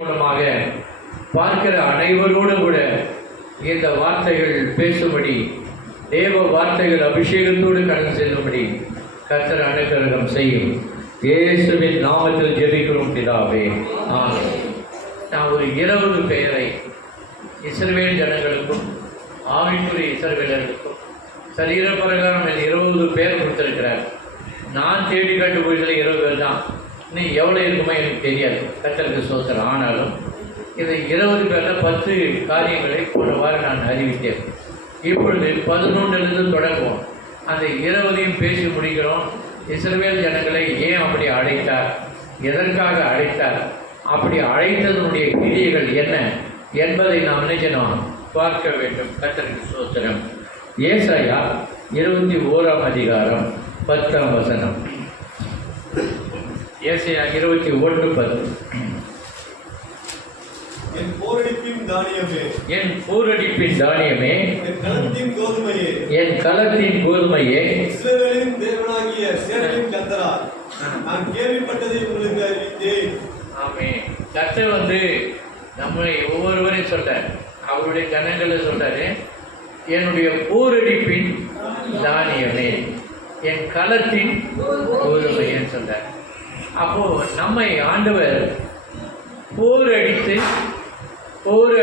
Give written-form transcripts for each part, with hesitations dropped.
மூலமாக பார்க்கிற அனைவரோடு கூட இந்த வார்த்தைகள் பேசும்படி, தேவ வார்த்தைகள் அபிஷேகத்தோடு கடந்து செல்லும்படி கர்த்தர் அனுக்கிரகம் செய்யும். இயேசுவின் நாமத்தில் ஜெபிக்கிறோம் பிதாவே, ஆமென். நான் ஒரு 20 பெயரை இஸ்ரவேல் ஜனங்களுக்கும் ஆவிக்குரிய இஸ்ரவேலர்களுக்கும் சரீர பிரகாரம் 20 பேர் கொடுத்திருக்கிறார். நான் தேடி கண்டு போயதில் 20 பேர் தான். இன்னும் எவ்வளோ இருக்குமோ எனக்கு தெரியாது, கர்த்தருக்கு ஸ்தோத்திரம். ஆனாலும் இந்த 20 பேரில் 10 காரியங்களை போன வாரம் நான் அறிவித்தேன். இப்பொழுது 11லிருந்து தொடங்குவோம். அந்த 20ஐயும் பேசி முடிக்கிறோம். இஸ்ரவேல் ஜனங்களை ஏன் அப்படி அழைத்தார், எதற்காக அழைத்தார், அப்படி அழைத்ததனுடைய கிரியைகள் என்ன என்பதை நாம் நினைக்கணும், பார்க்க வேண்டும். கர்த்தருக்கு ஸ்தோத்திரம். ஏசாயா 21ஆம் அதிகாரம் 10ஆம் வசனம். ஏசாயா 21:10. என் போரடிப்பின் தானியமே, என் போரடிப்பின் தானியமே, என் களத்தின் கோதுமையே, என் களத்தின் கோதுமையே, இஸ்ரவேலின் தேவனாகிய சேனையின் கர்த்தரால் நான் கேள்விப்பட்டதை உங்களுக்கு அறிவித்தேன். ஆமென். கர்த்தர் நம்மளை ஒவ்வொருவரையும் சொல்றார், அவருடைய ஜனங்களை சொல்றாரு, என்னுடைய போரடிப்பின் தானியமே, என் களத்தின் கோதுமைன்னு சொல்றார். அப்போ நம்மை ஆண்டவர் போர்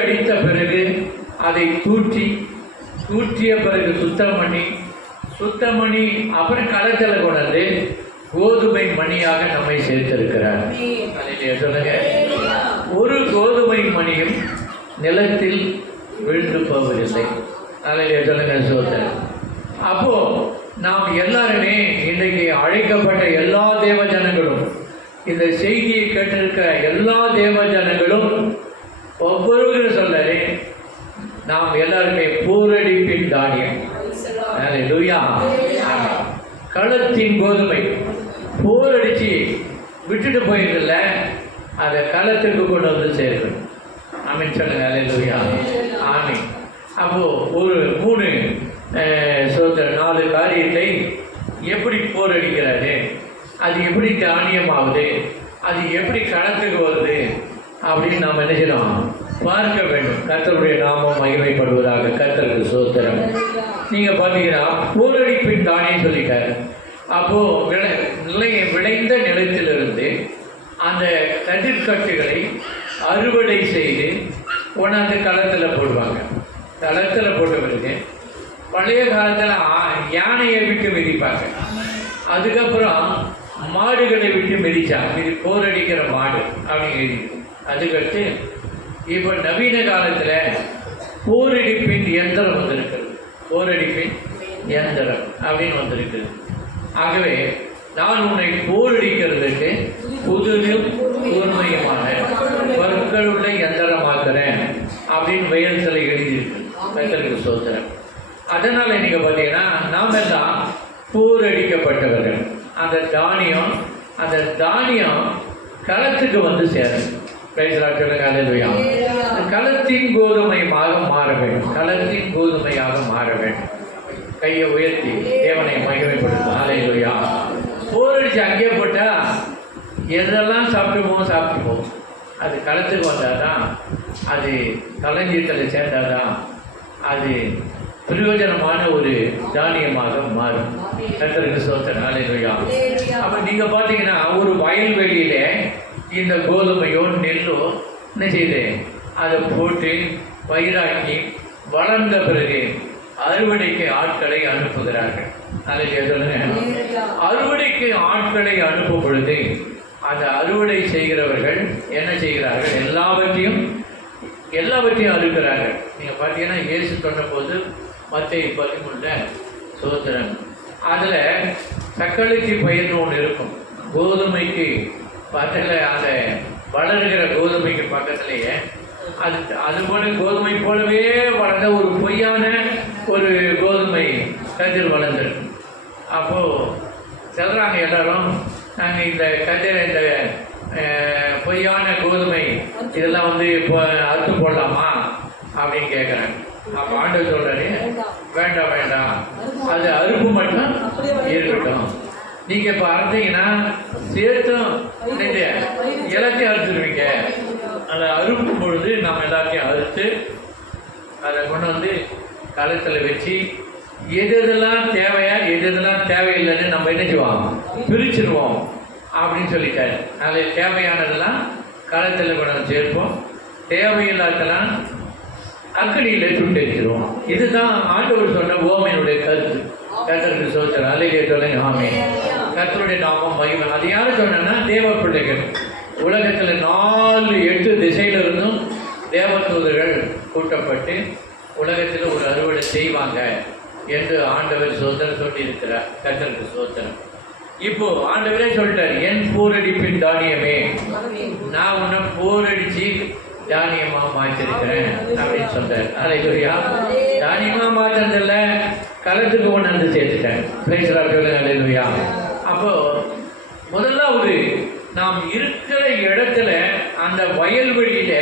அடித்த பிறகு அதை தூற்றிய பிறகு சுத்தம் பண்ணி அப்புறம் களத்தில் கொண்டு கோதுமை மணியாக நம்மை சேர்த்திருக்கிறார். சொல்லுங்க, ஒரு கோதுமை மணியும் நிலத்தில் விழுந்து போவதில்லை. அதையிலே சொல்லுங்க சோதரன். அப்போ நாம் எல்லாருமே இன்றைக்கு அழைக்கப்பட்ட எல்லா தேவ ஜனங்களும், இந்த செய்தியை கேட்டிருக்கிற எல்லா தேவ ஜனங்களும் ஒவ்வொருவரும் சொல்றாரு, நாம் எல்லாருமே போரடிப்பின் தானியம். அல்லேலூயா. களத்தின் கோதுமை போரடிச்சு விட்டுட்டு போயிருக்கல, அதை களத்துக்கு கொண்டு வந்து சேர்க்கணும். ஆமீன் சொல்லுங்க. அல்லேலூயா. ஆமீன். அப்போ ஒரு 4 காரியத்தை எப்படி போரடிக்கிறாரு, அது எப்படி தானியமாகுது, அது எப்படி களத்துக்கு வருது அப்படின்னு நாம் என்ன செய்யணும், பார்க்க வேண்டும். கர்த்தருடைய நாமம் மகிமைப்படுவதாக. கர்த்தருக்கு ஸ்தோத்திரம். நீங்கள் பார்த்தீங்கன்னா போரடிப்பின் தானியம் சொல்லிட்டாரு. அப்போது விளைந்த நிலத்திலிருந்து அந்த கதிர்கட்டுகளை அறுவடை செய்து கொண்டாந்து களத்தில் போடுவாங்க. களத்தில் போட்ட பிறகு பழைய காலத்தில் யானையை விட்டு மிதிப்பாங்க, அதுக்கப்புறம் மாடுகளை விட்டு மிதிச்சாங்க. இது போரடிக்கிற மாடு அப்படின்னு எழுதி. அதுக்கடுத்து இப்போ நவீன காலத்தில் போரடிப்பின் இயந்திரம் வந்திருக்கிறது. போரடிப்பின் இயந்திரம் அப்படின்னு வந்திருக்குது. ஆகவே நான் உன்னை போரடிக்கிறதுக்கு புதிலும் கூர்மையுமான பற்களுள்ள இயந்திரமாக்குறேன் அப்படின்னு வேதத்தில் எழுதியிருக்கு. கர்த்தருக்கு ஸ்தோத்திரம். அதனால் நீங்கள் பார்த்தீங்கன்னா நாம் எல்லாம் போரடிக்கப்பட்டவர்கள். அந்த தானியம் களத்துக்கு வந்து சேரும். சொல்லுங்க. அல்லேலூயா. களத்தின் கோதுமையாக மாற வேண்டும். களத்தின் கோதுமையாக மாற வேண்டும். கையை உயர்த்தி தேவனை மகிமைப்படுத்தும். அல்லேலூயா. போரடிச்சு அங்கே போட்டால் எதெல்லாம் சாப்பிட்டுப்போம். அது களத்துக்கு வந்தால் தான், அது களஞ்சியத்தில் சேர்ந்தால் தான் அது பிரயோஜனமான ஒரு தானியமாக மாறும். கர்த்தருக்கு ஸ்தோத்திரம். அல்லேலூயா. அப்போ நீங்கள் பார்த்தீங்கன்னா ஒரு வயல்வெளியில் இந்த கோதுமையோ நெல்லோ என்ன செய்யுது, அதை போட்டு பயிராக்கி வளர்ந்த பிறகு அறுவடைக்கு ஆட்களை அனுப்புகிறார்கள். அல்லேலூயா. சொல்லுங்க. அறுவடைக்கு ஆட்களை அனுப்பும் பொழுது அந்த அறுவடை செய்கிறவர்கள் என்ன செய்கிறார்கள், எல்லாவற்றையும் அறுக்கிறார்கள். நீங்கள் பார்த்தீங்கன்னா இயேசு சொன்ன போது மத்தேயு 13 சோத்திரம், அதில் தக்காளிக்கு பயிர்னு ஒன்று இருக்கும். கோதுமைக்கு பக்கத்தில், அந்த வளர்கிற கோதுமைக்கு பக்கத்துலேயே அது போல கோதுமை போலவே வளர்ந்த ஒரு பொய்யான ஒரு கோதுமை கதிர் வளர்ந்துருக்கு. அப்போது சொல்கிறாங்க எல்லாரும், நாங்கள் இந்த கதிரை, இந்த பொய்யான கோதுமை இதெல்லாம் இப்போ அறுத்து போடலாமா அப்படின்னு கேட்குறாங்க. அப்போ ஆண்டவர் சொல்கிறாரு, வேண்டாம், அது அறுப்பு மட்டும் இருக்கட்டும். நீங்கள் இப்போ அறுத்தீங்கன்னா சேர்த்தும் இலக்கை அறுத்துருவீங்க. அதை அறுக்கும் பொழுது நாம் எல்லாத்தையும் அறுத்து அதை கொண்டு வந்து களத்தில் வச்சு எதெல்லாம் தேவையா எதெல்லாம் தேவையில்லைன்னு நம்ம என்ன செய்வோம், பிரிச்சுருவோம் அப்படின்னு சொல்லிட்டாரு. அதில் தேவையானதெல்லாம் களத்தில் கொண்டு வந்து சேர்ப்போம், தேவையில்லாதெல்லாம் அக்கடியில் சுட்டெரிச்சிருவோம். இதுதான் ஆண்டவர் சொன்ன ஓமையினுடைய கருத்து. கர்த்தருக்கு ஸ்தோத்திரம். அல்லேலூயா சொல்லுங்க. ஆமென். கர்த்தருடைய நாமம் மகிமை. அது யாரு சொன்னா, தேவ பிள்ளைகள். உலகத்தில் 4-8 திசையிலிருந்தும் தேவதூதர்கள் கூட்டப்பட்டு உலகத்தில் ஒரு அறுவடை செய்வாங்க என்று ஆண்டவர் சோதரர் சொல்லி இருக்கிறார். கர்த்தருக்கு ஸ்தோத்திரம். இப்போ ஆண்டவரே சொல்லிட்டார், என் போரடிப்பின் தானியமே, நான் உன்னை போரடிச்சு தானியமா மாற்றிருக்கிறேன் அப்படின்னு சொல்றாரு. அல்லேலூயா. தானியமா மாற்றதில்ல, களத்துக்கு கொண்டு வந்து சேர்த்துட்டேன். Praise the lord. அல்லேலூயா. அப்போ முதலாவது நாம் இருக்கிற இடத்துல அந்த வயல்வெளியில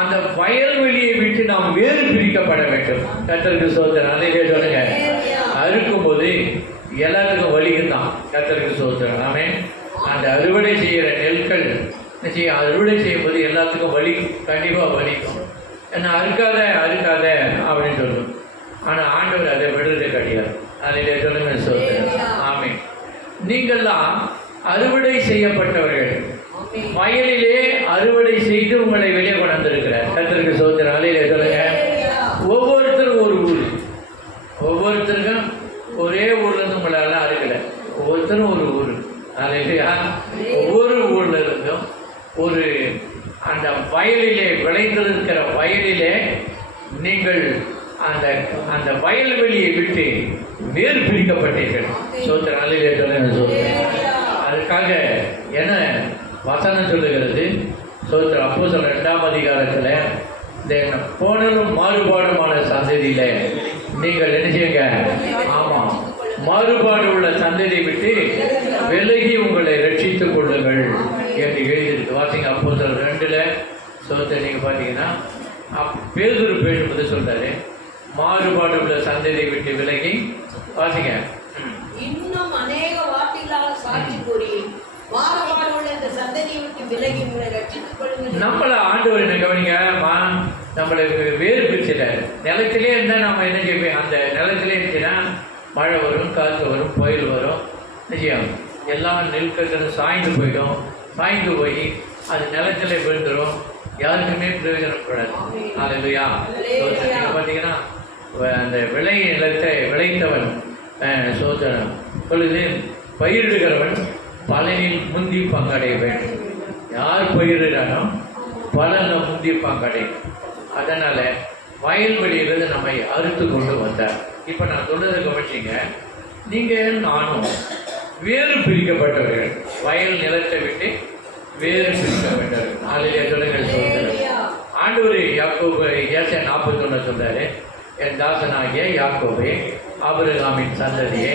அந்த வயல்வெளியை விட்டு நாம் வேறு பிரிக்கப்பட வேண்டும். கர்த்தருக்கு ஸ்தோத்திரம். அல்லேலூயா சொல்லுங்க. அறுக்கும் போது எல்லாத்துக்கும் வலிக்கும் தான். கர்த்தருக்கு ஸ்தோத்திரம். ஆமென். அந்த அறுவடை செய்கிற நெல்கள் அறுவடை செய்யும் போது எல்லாத்துக்கும் வலிக்கும், கண்டிப்பாக வலிக்கும். ஏன்னா அறுக்காத அப்படின்னு சொல்லணும். ஆனால் ஆண்டவர் அதை விடுறது கிடையாது. அதில் சொல்லுங்க ஸ்தோத்திரம். ஆமென். நீங்கள்லாம் அறுவடை செய்யப்பட்டவர்கள், வயலிலே அறுவடை செய்து உங்களை வெளியே கொண்டு வந்திருக்கிறார். கர்த்தருக்கு ஸ்தோத்திரம். அதிலே சொல்லுங்க. ஒவ்வொருத்தரும் ஒரு ஊர், ஒவ்வொருத்தருக்கும் ஒரே ஊர்லேருந்து உங்களால் அறுக்கலை. ஒவ்வொருத்தரும் ஒரு ஊர். அதிலையா ஒவ்வொரு ஊரில் இருந்தும் ஒரு அந்த வயலிலே விளைந்திருக்கிற வயலிலே நீங்கள் அந்த அந்த வயல்வெளியை விட்டு வேறு பிரிக்கப்பட்டீர்கள். சோத்திரம். அல்லேலூயா சொல்லுங்க. சோத்திரம். அதுக்காக என்ன வசனம் சொல்லுகிறது? சோத்திரம். அப்போஸ்தலர் 2ஆம் அதிகாரத்தில் இந்த போனலும் மாறுபாடுமான சந்ததியில நீங்கள் என்ன செய்யுங்க? ஆமாம், மாறுபாடு உள்ள சந்ததியை விட்டு விலகி உங்களை ரட்சித்துக் கொள்ளுங்கள் என்று எழுதியிருக்கு. வாசிங்க. அப்போஸ்தலர் 2ல் சோத்திரம். நீங்கள் பார்த்தீங்கன்னா பேதுரு பேசும்போது சொல்றாரு, மாறுபாடு உள்ள சந்ததியை விட்டு விலகி. வாசிங்க. இன்னும் அநேக வார்த்தைகளால் சாட்சி கூறி மாறுபாடு உள்ள இந்த சந்ததியை விட்டு விலகி உங்களை ரட்சித்துக் கொள்ளுங்கள். நம்மளை ஆண்டவர் என்ன கவனிங்க, நம்மளை வேறு பிரிச்சில நிலத்திலே இருந்தால் நம்ம என்ன செய்வோம்? அந்த நிலத்திலே இருந்துச்சுன்னா மழை வரும், காற்று வரும், புயல் வரும், நிச்சயம் எல்லாம் நெல்கற்கள் சாய்ந்து போயிடும். சாய்ந்து போய் அது நிலத்திலே விழுந்துடும், யாருக்குமே பிரயோஜனப்படாது. அல்லேலூயா. நீங்கள் பார்த்தீங்கன்னா அந்த விளை நிலத்தை விளைத்தவன் சோதனம் பொழுது பயிரிடுகிறவன் பலனில் முந்தி பங்கடைய வேண்டும். யார் பயிரிடானோ பலனில் முந்தி பங்கடையும். அதனால் வயல்வெளியிலிருந்து நம்மை அறுத்து கொண்டு வந்தார். இப்போ நான் சொன்னதை கவனிச்சிங்க. நீங்கள் நானும் வேறு பிரிக்கப்பட்டவர்கள், வயல் நிலத்தை விட்டு வேறு பிரிக்கப்பட்டவர்கள். அதிலே சொல்லுங்கள். சொல்லுங்கள். ஆண்டவர் யாக்கோபு ஏசாயா 41 சொல்றாரு, என் தாசனாகிய யாக்கோபே, ஆபிரகாமின் சந்ததியே,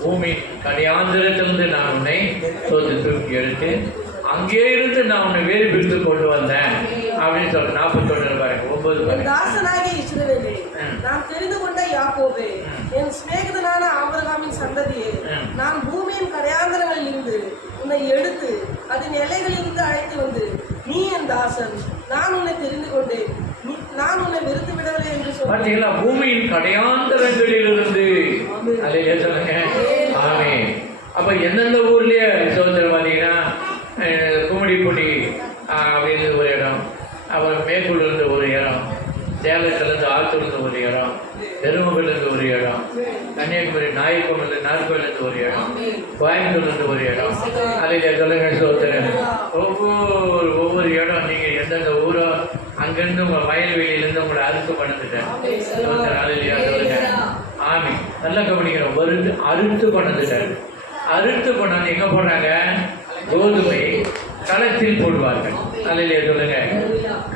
பூமி கடையாந்திரத்திலிருந்து நான் உன்னை தூக்கி எடுத்து அங்கே இருந்து நான் உன்னை வேறு பிரித்து கொண்டு வந்தேன் அப்படின்னு சொல்ற. 41 பாருங்க. 9 தாசனாகிய இஸ்ரவேலே, நான் தெரிந்து கொண்ட யாக்கோபே, என் சிநேகிதனான ஆபிரகாமின் சந்ததியே, நான் பூமியின் கடையாந்திரங்களில் இருந்து உன்னை எடுத்து அதன் எல்லைகளிலிருந்து அழைத்து வந்து, நீ என் தாசன், நான் உன்னை தெரிந்து கொண்டேன், நான் உன்னை வெறுத்து விடவில்லை என்று பார்த்தீங்களா? பூமியின் கடையாந்தரங்களிலிருந்து. அல்லேலூயா சொல்லுங்க. ஆமென். அப்ப எந்தெந்த ஊர்லயே சோதரம் பார்த்தீங்கன்னா கும்மிடிப்பூண்டி அப்படின்னு ஒரு இடம், அப்புறம் மேற்கூர்லேருந்து ஒரு இடம், சேலத்துலேருந்து ஆத்தூர்லேருந்து ஒரு இடம், பெருமகள்லேருந்து ஒரு இடம், கன்னியாகுமரி நாகர்கோவிலேருந்து ஒரு இடம், கோயம்புத்தூர்லேருந்து ஒரு இடம். அதில் சொல்லுங்க சோதரன். ஒவ்வொரு இடம் நீங்கள் எந்தெந்த ஊரோ அங்கேருந்து உங்கள் வயல்வெளியிலேருந்து உங்களை அறுத்து பண்ணுறேன். அல்லேலூயா சொல்லுங்க. ஆமென். நல்லா கவனிக்கிறோம். அறுத்து கொண்டுட்டார். அறுத்து கொண்டாந்து எங்கே போடுறாங்க? கோதுமை களத்தில் போடுவார்கள். அல்லேலூயா சொல்லுங்க.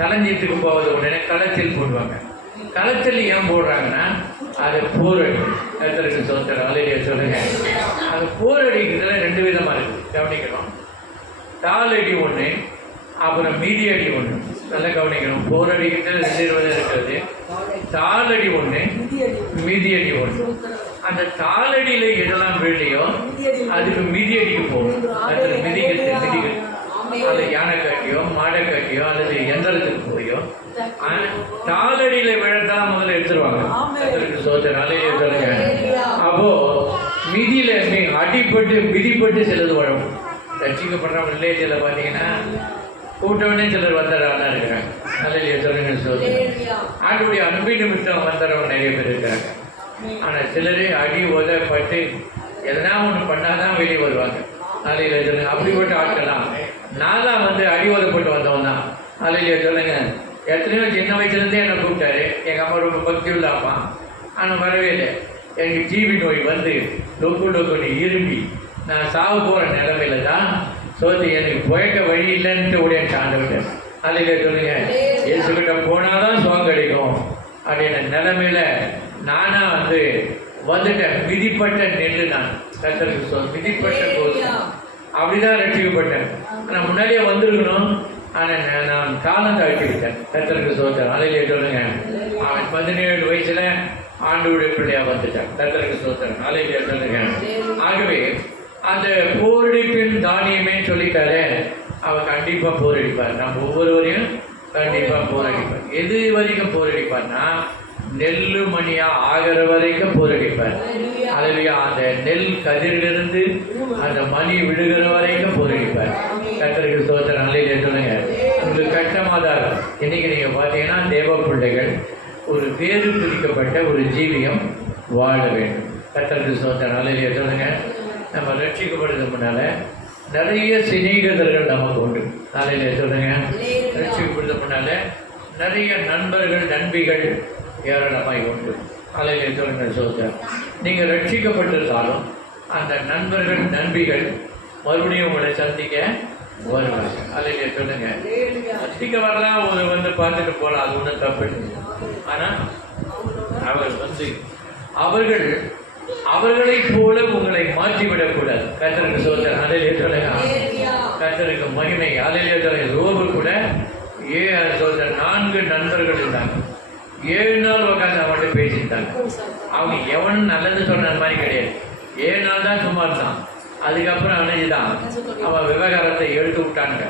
களஞ்சியத்துக்கு போவது உடனே களத்தில் போடுவாங்க. களத்தில் ஏன் போடுறாங்கன்னா அது போரடி. கர்த்தருக்கு ஸ்தோத்திரம். அல்லேலூயா சொல்லுங்க. அது போரடிக்கிறதுல 2 விதமாக இருக்குது, கவனிக்கணும். தாளடி ஒன்று, அப்புறம் மீதி அடி ஒன்று. நல்லா கவனிக்கணும். போரடிக்கிறது 2 விதம் இருக்கிறது. தாளடி ஒன்று, மீதி அடி ஒன்று. அந்த தாளடியில் எதெல்லாம் விழலையோ அதுக்கு மிதி அடிக்க போகும். அது மிதிக்கிறது. அது யானை கட்டியோ மாடை கட்டியோ அல்லது எந்திரத்துக்கு போயோ காலடியில விழத்தான் முதல்ல எடுத்துருவாங்க. கர்த்தருக்கு ஸ்தோத்திரம். அல்லேலூயா சொல்லுங்க. அப்போ மிதியில அடிப்பட்டு மிதிப்பட்டு சிலது வரும். ரட்சிக்கப்படுற வில்லேஜில் பார்த்தீங்கன்னா கூட்டவனே சிலர் வந்தவராக இருக்கிறாங்க. அல்லேலூயா சொல்லுங்க. ஸ்தோத்திரம். ஆண்டுடைய அன்பின் நிமித்தம் வந்தவங்க நிறைய பேர் இருக்கிறாங்க. ஆனால் சிலர் அடி உதப்பட்டு எதனா ஒன்று பண்ணாதான் வெளியே வருவாங்க. அல்லேலூயா சொல்லுங்க. அப்படிப்பட்ட ஆட்கள்லாம் நான் தான் அடி உதப்பட்டு வந்தவன் தான். அல்லேலூயா சொல்லுங்க. எத்தனையோ சின்ன வயசுலேருந்தே என்னை கூப்பிட்டாரு. எங்கள் அம்மா ரொம்ப பக்தி உள்ள அம்மா. ஆனால் வரவே இல்லை. எனக்கு ஜீவி நோய் வந்து டொக்குன்னு இரும்பி நான் சாவ போகிற நிலைமையில தான் எனக்கு போய்க்க வழி இல்லைன்ட்டு உடைய ஆண்டவிட்டேன். அல்லேலூயா சொல்லுங்க. இயேசுகிட்ட போனால் தான் சுகம் கிடைக்கும் அப்படின்ற நிலைமையில நானா வந்துட்டேன். மிதிப்பட்ட நெல்லு நான். கர்த்தருக்கு மிதிப்பட்ட போது அப்படிதான் ரட்சிக்கப்பட்டேன். ஆனால் முன்னாடியே வந்திருக்கணும். ஆனால் நான் காலம் தாழ்த்தி விட்டேன். கர்த்தருக்கு ஸ்தோத்திரம். அல்லேலூயா சொல்லுங்க. அவன் 17 வயசுல ஆண்டவருடைய பிள்ளையா வந்துட்டான். கர்த்தருக்கு ஸ்தோத்திரம். அல்லேலூயா சொல்லுங்க. ஆகவே அந்த போரடிப்பின் தானியமே சொல்லிட்டாரு. அவன் கண்டிப்பா போரடிப்பார். நம்ம ஒவ்வொருவரையும் கண்டிப்பா போரடிப்பார். எது வரைக்கும் போரடிப்பார்னா நெல்லு மணியா ஆகிற வரைக்கும் போரடிப்பார். அல்லேலூயா. அந்த நெல் கதிரிலிருந்து அந்த மணி விழுகிற வரைக்கும் போரடிப்பார். கர்த்தருக்கு ஸ்தோத்திரம். அல்லேலூயா சொல்லுங்க. உங்களுக்கு கஷ்டமாதான் இன்னைக்கு நீங்க பார்த்தீங்கன்னா தேவ பிள்ளைகள் ஒரு வேறு பிரிக்கப்பட்ட ஒரு ஜீவியம் வாழ வேண்டும். கர்த்தருக்கு ஸ்தோத்திரம். அல்லேலூயா சொல்லுங்க. நம்ம ரட்சிக்கப்படுறது முன்னால நிறைய சிநேகிதர்கள் நமக்கு உண்டு. அல்லேலூயா சொல்லுங்க. ரட்சிக்கப்படுறது முன்னால நிறைய நண்பர்கள் நண்பிகள் ஏராளமாய் உண்டு. அல்லேலூயா சொல்லுங்க. ஸ்தோத்திரம். நீங்கள் ரட்சிக்கப்பட்டிருந்தாலும் அந்த நண்பர்கள் நண்பிகள் மறுபடியும் உங்களை சந்திக்க வருவாங்க. அல்லேலூயா சொல்லுங்க. சந்திக்க வரலாம். ஒரு பார்த்துட்டு போகலாம். அது ஒன்றும் தப்பு. ஆனால் அவர்கள் அவர்களைப் போல உங்களை மாற்றிவிடக்கூடாது. கர்த்தருக்கு ஸ்தோத்திரம். அல்லேலூயா சொல்லுங்க. கர்த்தருக்கு மகிமை. அல்லேலூயா சொல்லுங்க. யோபு கூட 4 நண்பர்கள் இருந்தாங்க. 7 நாள் உட்காந்து அவன்கிட்ட பேசிட்டாங்க. அவங்க எவனும் நல்லது சொன்ன மாதிரி கிடையாது. 7 நாள் தான் சும்மா இருந்தான். அதுக்கப்புறம் அவனுதான் அவன் விவகாரத்தை எடுத்து விட்டானுங்க.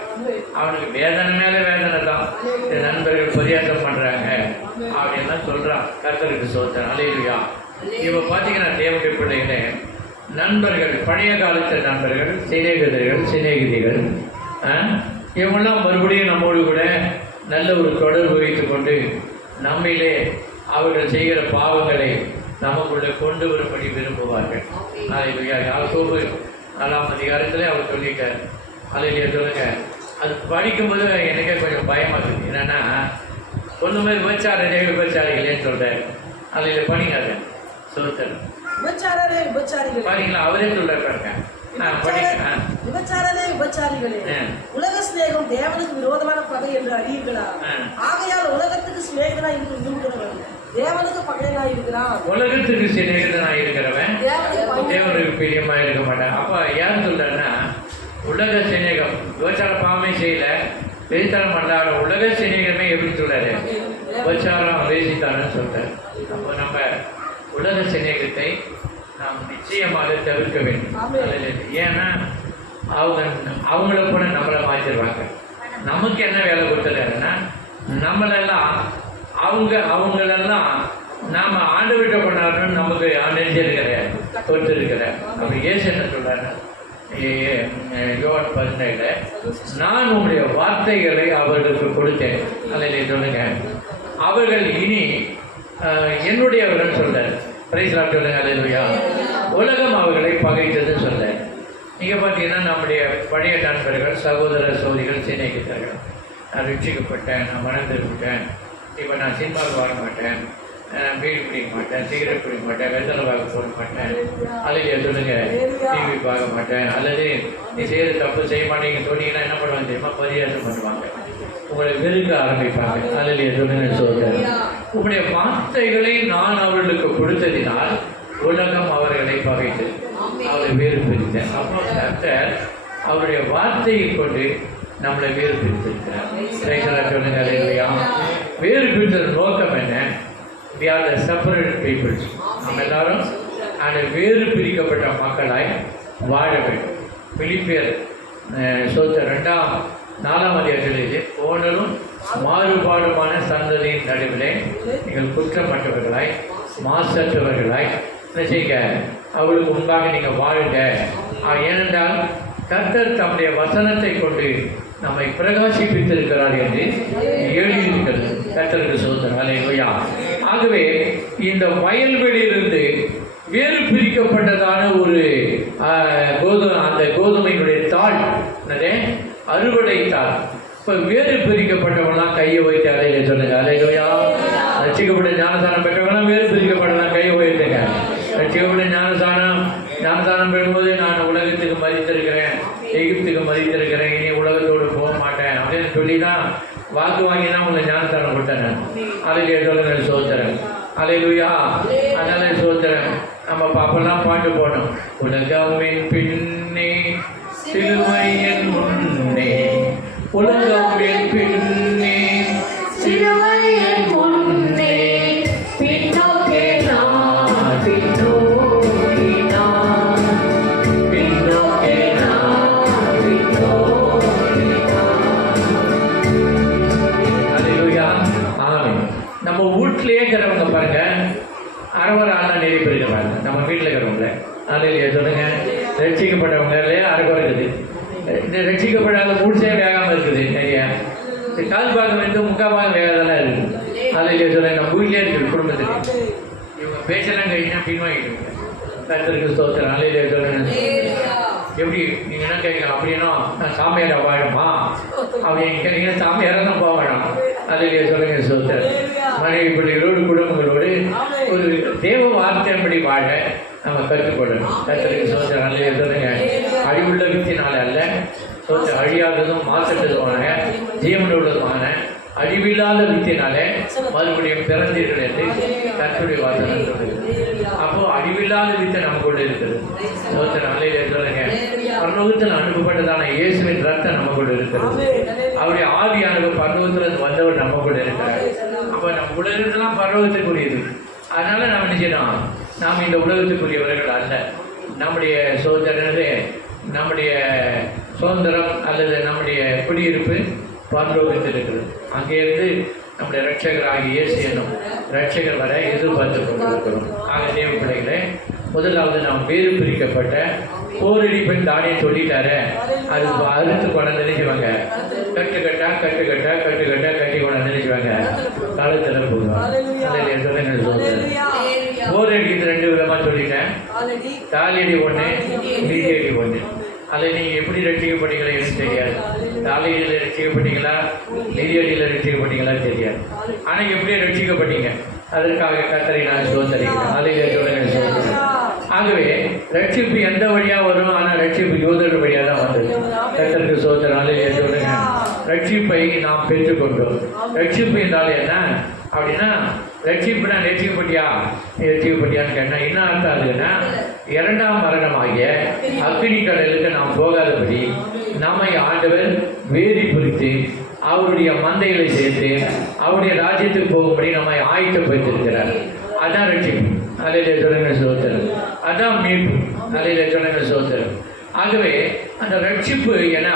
அவனுக்கு வேதனை மேல வேதனை தான். இந்த நண்பர்கள் பரியாசம் பண்றாங்க அப்படின்லாம் சொல்றான். கர்த்தருக்கு ஸ்தோத்திரம். அல்லேலூயா. இப்ப பாத்தீங்கன்னா தேவனுடைய பிள்ளைகளே, நண்பர்கள், பழைய காலத்து நண்பர்கள், சிநேகிதிகள் இவங்கெல்லாம் மறுபடியும் நம்மோடு கூட நல்ல ஒரு தொடர்பு வைத்துக் கொண்டு நம்மிலே அவர்கள் செய்கிற பாவங்களை நமக்குள்ள கொண்டு வரும்படி விரும்புவார்கள். யாக்கோபு 4ஆம் அதிகாரத்தில் அவர் சொல்லிட்டார். அல்லேலூயா சொல்லுங்க. அது படிக்கும்போது எனக்கே கொஞ்சம் பயமாக இருக்குது. என்னன்னா ஒன்றுமே விபச்சாரிகளேன்னு சொல்கிறார். அதில் பண்ணிங்க அதை சொல்லுங்கள். பாருங்களா, அவரே சொல்றாருங்க. விபச்சாரிகளே, உலக சிநேகம் தேவனுக்கு விரோதமான பகை என்று அறியுங்களா? ஆகையால் உலகத்துக்கு சிநேகிதனா இருக்கிறவன் தேவனுக்கு பகையனா இருக்கிறான். உலகத்துக்கு சிநேகிதனா இருக்கிறவன் தேவனுக்கு பிரியமா இருக்க மாட்டான். அப்ப யார் சொல்றன்னா உலக சிநேகம் விபச்சார பாவமே செய்யல, வேசித்தாரம் பண்ணாட உலக சிநேகமே எப்படி சொல்றாரு? விபச்சாரம் வேசித்தாரன்னு சொல்றாரு. அப்போ நம்ம உலக சிநேகத்தை நாம் நிச்சயமாக தவிர்க்க வேண்டும். ஏன்னா அவங்கள கூட நம்மளை மாற்றிடுவாங்க. நமக்கு என்ன வேலை கொடுத்துருக்காருன்னா நம்மளெல்லாம் அவங்களெல்லாம் நாம் ஆண்டவர்கிட்ட கொண்டாடணும்னு நமக்கு நெஞ்சல் கிடையாது, கொடுத்துருக்கிறார். அப்படி ஏசு என்ன சொல்றாரு? யோவான் 17 நான் உங்களுடைய வார்த்தைகளை அவர்களுக்கு கொடுத்தேன். அதில் சொல்லுங்க, அவர்கள் இனி என்னுடையவர்கள் சொல்றாரு. பிரைஸ்லாம் சொல்லுங்க. அல்லேலூயா. உலகம் அவர்களை பகைத்ததுன்னு சொல்றாரு. நீங்க பார்த்தீங்கன்னா நம்முடைய பழைய நண்பர்கள், சகோதர சகோதரிகள், சிநேகிதர்கள், நான் ரட்சிக்கப்பட்டேன், நான் மணந்திருப்பேன், இப்போ நான் சினிமாவுக்கு வர மாட்டேன், பீடி பிடிக்க மாட்டேன், சிகரெட் பிடிக்க மாட்டேன், வெத்தலை வாக்கு போட மாட்டேன், அல்லது சொல்லுங்க டிவி பார்க்க மாட்டேன், அல்லது நீ செய்யற தப்பு செய்ய மாட்டேங்க சொன்னீங்கன்னா என்ன பண்ணுவாங்க தெரியுமா? பரியாசம் பண்ணுவாங்க, உங்களை வெறுக்க ஆரம்பிப்பாங்க. அல்லது சொல்லுங்க சொல்றேன், உங்களுடைய வார்த்தைகளை நான் அவர்களுக்கு கொடுத்ததினால் உலகம் அவர்களை பகைத்து அவரை வேறு பிரித்தேன். அப்போ கர்த்தர் அவருடைய வார்த்தையை கொண்டு நம்மளை வேறு பிரித்திருக்கிறார். சொல்லுங்க. வேறு பிரித்தது நோக்கம் என்ன? We are the separate peoples. நம்ம எல்லாரும் அந்த வேறு பிரிக்கப்பட்ட மக்களாய் வாழ வேண்டும். பிலிப்பியர் சோத்திரம் 4ஆம் அதிகாரத்தில் கோணலும் மாறுபாடுமான சந்ததியின் நடுவிலே நீங்கள் குற்றமற்றவர்களாய் மாசற்றவர்களாய் என்ன செய்யுங்க, அவளுக்கு முன்பாக நீங்கள் வாழுங்க. ஏனென்றால் கர்த்தர் தம்முடைய வசனத்தை கொண்டு நம்மை பிரகாசிப்பித்திருக்கிறார் என்று எழுதியிருக்கிறது. கர்த்தருக்கு சோத்திரம். அல்லேலூயா. ஆகவே இந்த வயல்வெளியிலிருந்து வேறு பிரிக்கப்பட்டதான ஒரு அந்த கோதுமையினுடைய தாள் என்னது, அறுவடை தாள். இப்போ வேறு பிரிக்கப்பட்டவங்களாம் கையை வைத்து அலையில சொல்லுங்க. அல்லேலூயா. ரட்சிக்கப்பட்ட ஞானஸ்தானம் பெற்றவங்களாம் வேறு பிரிக்கப்பட்டதான் கையை வைத்துங்க. ரட்சிக்கப்பட்ட ஞானஸ்தானம் பெறும்போது நான் உலகத்துக்கு மதித்திருக்கிறேன், எகிப்துக்கு மதித்திருக்கிறேன், இனி உலகத்தோடு போக மாட்டேன் அப்படின்னு சொல்லி தான் வாக்கு வாங்கி தான் உங்களை ஞானஸ்தானம் கொடுத்தேன். அலையிலே சொல்லுங்க சோத்திரம். அல்லேலூயா. அதனால சோத்திரம். நம்ம அப்பெல்லாம் பாட்டு போனோம். உலகமின் பின்னே சிலுவையின் முன்னே, உலகமின் பின்னே சிலுவையின் முன்னே, பின்னோக்கே நான், பின்னோக்கே நான், பின்னோக்கே நான், பின்னோக்கே நான். அல்லேலூயா. ஆமென். நம்ம வீட்டிலேயே இருக்கிறவங்க பாருங்க, அரவர ஆள்லாம் நிறைய பேர் இருக்கிறாங்க. நம்ம வீட்டில் இருக்கிறவங்கள அல்லேலூயா சொல்லுங்க. ரட்சிக்கப்பட்டவங்களே அரவரை இருக்குது. இந்த ரட்சிக்கப்படாத மூச்சே வேகாமல் இருக்குது. நிறைய கால் பாகம் வந்து முக்கால் பாகம் வேகாதெல்லாம் இருக்குது. அல்லேலூயா சொல்லுங்க. நம்ம வீட்டிலே இருக்குது குடும்பத்துக்கு. இவங்க பேச்செல்லாம் கழிச்சுனா பின்வாங்கிட்டு கர்த்தருக்கு ஸ்தோத்திரம். அல்லேலூயா சொல்லுங்க. எப்படி நீங்கள் என்ன கேட்கலாம் அப்படின்னா, நான் சாமியாரா வாழணுமா அப்படின்னு கேட்டீங்கன்னா சாமியாராக தான் போக வேணாம். அல்லேலூயா சொல்லுங்க ஸ்தோத்திரம். மனைவி பிள்ளைகளோடு குடும்பங்களோடு ஒரு தேவ வார்த்தையின்படி வாழ நம்ம கற்றுக்கொள்ளணும். கர்த்தருக்கு ஸ்தோத்திரம். அல்லேலூயா சொல்லுங்க. அழிவுள்ள வித்தினால அல்ல, ஸ்தோத்திரம், அழியாததும் மாசற்றதுமான ஜீவன் உள்ளதுமான அழிவில்லாத வித்தினாலே மறுபடியும் பிறந்தீர்கள் என்று கர்த்தருடைய வார்த்தை சொல்லுது. அப்போ அழிவில்லாத வித்தை நமக்குள்ள இருக்குது. ஸ்தோத்திரம். அல்லேலூயா சொல்லுங்க. பரலோகத்தில் அனுப்பப்பட்டதான இயேசுவின் ரத்தம் நம்ம கூட இருக்கிறது. அவருடைய ஆவியானவர் பரலோகத்தில் வந்தவர் நம்ம கூட இருக்கிறார். அப்போ நம்ம உலகத்துலாம் பரலோகத்துக்குரியது. அதனால நம்ம நினைச்சோம், நாம் இந்த உலகத்துக்குரியவர்கள் அல்ல. நம்முடைய சோதனை, நம்முடைய சுதந்திரம் அல்லது நம்முடைய குடியிருப்பு பரலோகத்தில் இருக்கிறது. அங்கேருந்து நம்முடைய ரட்சகராகிய இயேசு என்னும் ரட்சகர் வர எதிர்பார்த்து கொண்டிருக்கிறோம். ஆக தேவ பிள்ளைகளே, முதலாவது நாம் வேறு பிரிக்கப்பட்ட போரடிப்பின் தானியம் சொல்லிட்டாரு. அது அறுத்து கொண்டு நினைச்சுவாங்க, கட்டுக்கட்டா கட்டி கொண்டு நினைச்சுவாங்க, காலத்தில் போடுவாங்க. போர் அடிக்கிறது 2 விதமாக சொல்லிட்டேன். தாலியடி ஒன்று, மீதியடி ஒன்று. அதில் நீங்கள் எப்படி ரட்சிக்கப்பட்டீங்களா எனக்கு தெரியாது. தாலியில் ரட்சிக்கப்பட்டீங்களா, மீதியடியில் ரட்சிக்கப்பட்டீங்களா தெரியாது. ஆனால் எப்படி ரட்சிக்கப்பட்டீங்க அதற்காக கர்த்தரை நான் சோதரிக்கிறேன். அதில் சொல்லுங்கள் சோதனை. ஆகவே ரட்சிப்பு எந்த வழியாக வரும்? ஆனால் ரட்சிப்பு யோதர் வழியாக தான் வந்தது. கர்த்தருக்கு சோதனை. அதில் சொல்லுங்க. ரட்சிப்பை நாம் பெற்றுக்கொண்டோம். ரட்சிப்பு என்றால் என்ன அப்படின்னா, ரட்சிப்புனா ரட்சிக்கப்பட்டியான்னு கேட்டால் என்ன அர்த்தம்? அதுன்னா 2ஆம் மரணமாகிய அக்கினி கடலுக்கு நாம் போகாதபடி நம்மை ஆண்டவர் வேதி பிரித்து அவருடைய மந்தைகளை சேர்த்து அவருடைய ராஜ்யத்துக்கு போகும்படி நம்மை ஆயத்தப்படுத்தியிருக்கிறார். அதான் ரட்சிப்பு. அதில் சொல்லுங்க சோதரம். அதான் மீட்பு. அதில் சொல்லுங்க சோதரம். ஆகவே அந்த ரட்சிப்பு ஏன்னா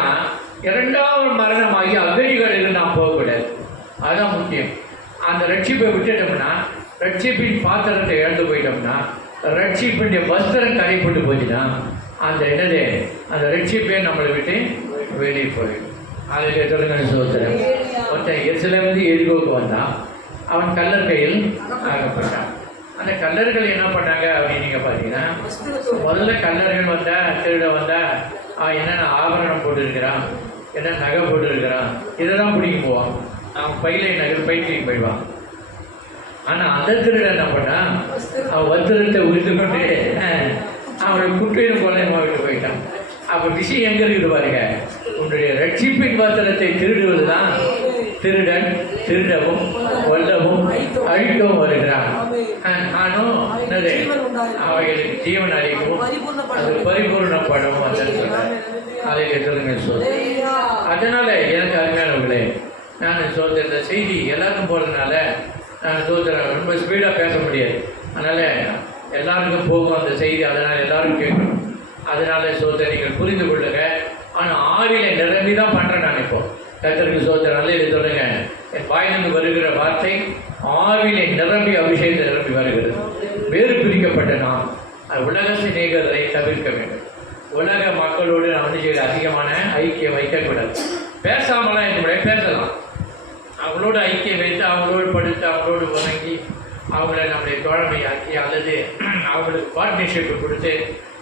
2ஆம் மரணமாகி அக்கினி கடலுக்கு நாம் போகக்கூடாது. அதுதான் முக்கியம். அந்த ரட்சிப்பை விட்டுட்டோம்னா, ரட்சிப்பின் பாத்திரத்தை இழந்து போயிட்டோம்னா, ரட்சிப்பினுடைய வஸ்திரம் கரைப்பட்டு போச்சுன்னா அந்த அந்த ரட்சிப்பே நம்மளை விட்டு வெளியே போயிடும். அதில் சொல்லுங்க சோதரன். ஒருத்தன் எருசலேமிலிருந்து எரிகோவுக்கு வந்தான். அவன் கல்லர் கையில் ஆகப்பட்டான். அந்த கல்லர்கள் என்ன பண்ணாங்க அப்படின்னு நீங்கள் பார்த்தீங்கன்னா, முதல்ல கல்லர்கள் வந்தால், திருட வந்தால் என்னென்ன ஆபரணம் போட்டுருக்கிறான், என்ன நகை போட்டுருக்கிறான், இதை தான் பிடிக்கும் போவான். அவன் பையில பைத்தியம் போயிடுவான். ஆனால் அந்த திருட என்ன பண்ணான், அவன் வத்திரத்தை உரித்து கொண்டு அவனை குற்றையும் கொள்ளையும் விட்டு போயிட்டான். அப்போ விஷயம் எங்கே இருக்குது பாருங்க. உன்னுடைய ரட்சிப்பின் வத்திரத்தை திருடுவது தான் திருடன் திருடவும் கொல்லவும் அழிக்கவும் வருகிறான். ஆனும் என்னது அவைகளுக்கு ஜீவன் அளிக்கவும் அது பரிபூர்ணப்படவும் அந்த சொல்றேன். அதை சொல்லுங்க சொல். அதனால எனக்கு அருமையானவர்களே, நான் சொல்ற இந்த செய்தி எல்லாருக்கும் போகிறதுனால நான் சொல்கிறேன். ரொம்ப ஸ்பீடாக பேச முடியாது. அதனால் எல்லாருக்கும் போகும் அந்த செய்தி. அதனால் எல்லாரும் கேட்கணும். அதனால் சொல்ற நீங்கள் புரிந்து கொள்ளுங்க. ஆனால் ஆவியில நிரம்பி தான் பண்ணுறேன் நான் இப்போ. கர்த்தருக்கு சோதனை நல்ல இது சொல்லுங்க, என் வாயிலிருந்து வருகிற வார்த்தை ஆவியிலே நிரம்பி அபிஷேகத்தை நிரம்பி வருகிறது. வேறு பிரிக்கப்பட்ட நாம் உலக சிநேகத்தை தவிர்க்க வேண்டும். உலக மக்களோடு நான் வந்து அதிகமான ஐக்கியம் வைக்கக்கூடாது. பேசாமலாம் என்னுடைய பேசலாம், அவங்களோட ஐக்கியம் வைத்து அவங்களோடு படுத்து அவங்களோடு வணங்கி அவங்கள நம்முடைய தோழமை ஆக்கி அல்லது அவங்களுக்கு பார்ட்னர்ஷிப் கொடுத்து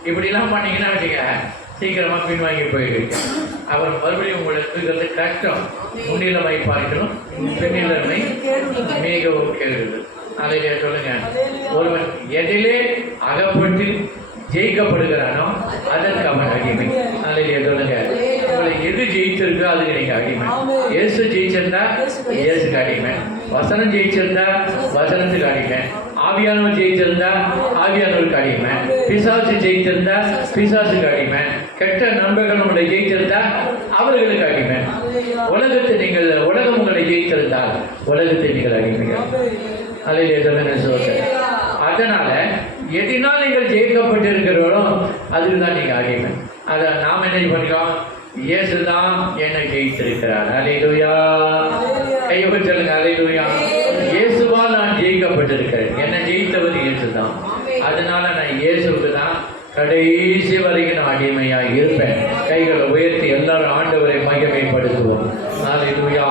இப்படிலாம் பண்ணிங்கன்னா வச்சுக்க சீக்கிரமாக பின்வாங்கி போயிடுவீங்க. அப்புறம் மறுபடியும் உங்களை தூக்கிறது கஷ்டம். முன்னிலைமை பார்க்கணும், பெண்ணிலைமை மிகவும் கேள்வி. அதையே சொல்லுங்க, ஒருவன் எதிலே அகப்பட்டு ஜெயிக்கப்படுகிறானோ அதற்கு அவன் அடிமை. அதையே சொல்லுங்க, உங்களை எது ஜெயிச்சிருக்கோ அதுக்கு நீங்க அடிமை. இயேசு ஜெயிச்சிருந்தா இயேசுக்கு அடிமை, வசனம் ஜெயிச்சிருந்தா வசனத்துக்கு அடிமை, ஆவியானவர் ஜெயிச்சிருந்தா ஆவியானவருக்கு அடிமை, பிசாசு ஜெயிச்சிருந்தா பிசாசுக்கு அடிமை, கெட்ட நண்பர்கள் உங்களை ஜெயிச்சிருந்தா அவர்களுக்கு அடிமை. உலகம் உங்களை ஜெயித்திருந்தால் உலகத்தை நீங்கள் அடிமைகள். அதையிலே சொல்லுங்க சோதனை. அதனால எதினால் நீங்கள் ஜெயிக்கப்பட்டிருக்கிறோம் அதுக்கு தான் நீங்க அடிமை. அதை நாம் என்ன பண்ணிக்கிறோம், இயேசுதான் என்னை ஜெயித்திருக்கிறார். அல்லேலூயா. கையை சொல்லுங்க, அல்லேலூயா. இயேசுவால் நான் ஜெயிக்கப்பட்டிருக்கிறேன். என்னை ஜெயித்தவர் இயேசுதான். அதனால நான் இயேசுக்கு தான் கடைசி வரைக்கும் நான் அடிமையாக இருப்பேன். கைகளை உயர்த்தி எல்லாரும் ஆண்டவரை மகிமைப்படுத்துவோம். அல்லேலூயா.